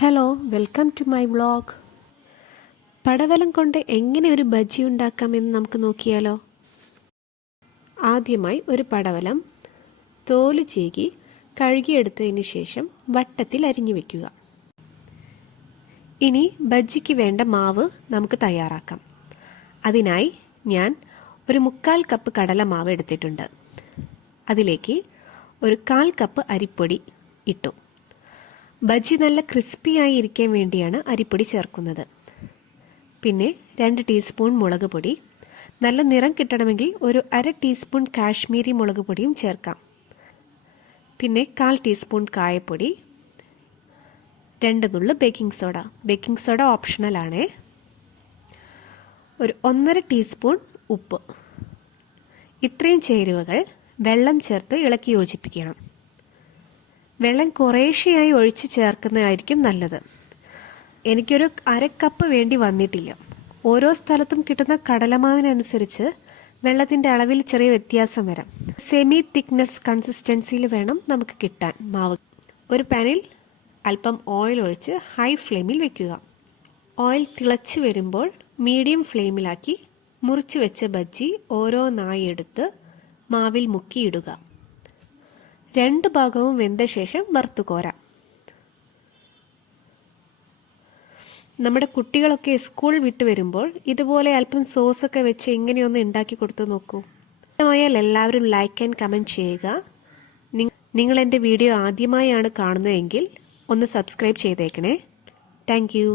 Hello, welcome to my vlog. പടവലം കൊണ്ട് എങ്ങനെ ഒരു ബജ്ജി ഉണ്ടാക്കാമെന്ന് നമുക്ക് നോക്കിയാലോ. ആദ്യമായി ഒരു പടവലം തോല് ചീകി കഴുകിയെടുത്തതിന് ശേഷം വട്ടത്തിൽ അരിഞ്ഞു വെക്കുക. ഇനി ബജ്ജിക്ക് വേണ്ട മാവ് നമുക്ക് തയ്യാറാക്കാം. അതിനായി ഞാൻ ഒരു 1/4 കപ്പ് കടലമാവ് എടുത്തിട്ടുണ്ട്. അതിലേക്ക് ഒരു 1/4 കപ്പ് അരിപ്പൊടി ഇട്ടു. ബജ്ജി നല്ല ക്രിസ്പിയായി ഇരിക്കാൻ വേണ്ടിയാണ് അരിപ്പൊടി ചേർക്കുന്നത്. പിന്നെ 2 ടീസ്പൂൺ മുളക് പൊടി, നല്ല നിറം കിട്ടണമെങ്കിൽ ഒരു 1/2 ടീസ്പൂൺ കാശ്മീരി മുളക് പൊടിയും ചേർക്കാം. പിന്നെ 1/4 ടീസ്പൂൺ കായപ്പൊടി, 2 നുള്ളു ബേക്കിംഗ് സോഡ. ബേക്കിംഗ് സോഡ ഓപ്ഷണലാണ്. ഒരു 1/2 ടീസ്പൂൺ ഉപ്പ്. ഇത്രയും ചേരുവകൾ വെള്ളം ചേർത്ത് ഇളക്കി യോജിപ്പിക്കണം. വെള്ളം കുറേശ്ശെയായി ഒഴിച്ച് ചേർക്കുന്നതായിരിക്കും നല്ലത്. എനിക്കൊരു 1/2 കപ്പ് വേണ്ടി വന്നിട്ടില്ല. ഓരോ സ്ഥലത്തും കിട്ടുന്ന കടലമാവിനനുസരിച്ച് വെള്ളത്തിൻ്റെ അളവിൽ ചെറിയ വ്യത്യാസം വരാം. സെമി തിക്നെസ് കൺസിസ്റ്റൻസിയിൽ വേണം നമുക്ക് കിട്ടാൻ മാവ്. ഒരു പാനിൽ അല്പം ഓയിൽ ഒഴിച്ച് ഹൈ ഫ്ലെയിമിൽ വെക്കുക. ഓയിൽ തിളച്ച് വരുമ്പോൾ മീഡിയം ഫ്ലെയിമിലാക്കി മുറിച്ച് വെച്ച ബജ്ജി ഓരോന്നായി എടുത്ത് മാവിൽ മുക്കിയിടുക. 2 ഭാഗവും വെന്ത ശേഷം വറുത്തു കോരാം. നമ്മുടെ കുട്ടികളൊക്കെ സ്കൂൾ വിട്ട് വരുമ്പോൾ ഇതുപോലെ അല്പം സോസൊക്കെ വെച്ച് ഇങ്ങനെയൊന്ന് ഉണ്ടാക്കി കൊടുത്തു നോക്കൂ. ഇഷ്ടമായാൽ എല്ലാവരും ലൈക്ക് ആൻഡ് കമൻറ്റ് ചെയ്യുക. നിങ്ങൾ എൻ്റെ വീഡിയോ ആദ്യമായാണ് കാണുന്നതെങ്കിൽ ഒന്ന് സബ്സ്ക്രൈബ് ചെയ്തേക്കണേ. Thank you.